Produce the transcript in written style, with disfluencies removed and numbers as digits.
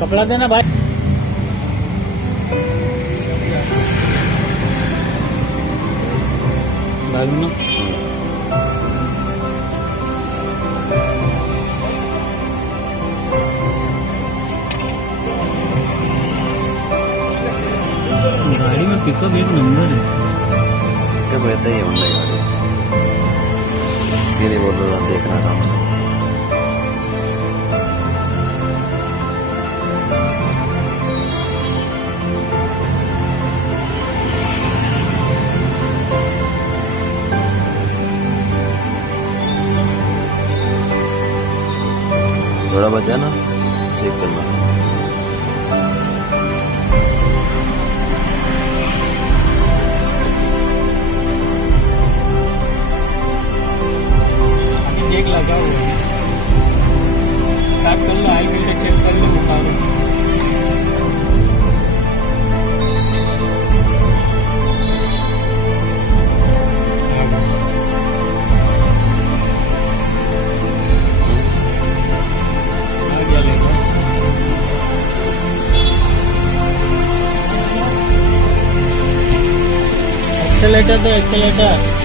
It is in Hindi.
कपड़ा देना भाई। डालू ना। गाड़ी में पिकअप एक नंबर है। क्या कहता है होंडा गाड़ी ये नहीं बोल रहा था, देखना आराम से। थोड़ा बचा ना, चेक करना। एक लगा हुआ है, स्टार्ट कर लो, ऑयल फिल्टर चेक कर लो, बता दो। आ गया लेगा। एक्सेलेटर तो एक्सेलेटर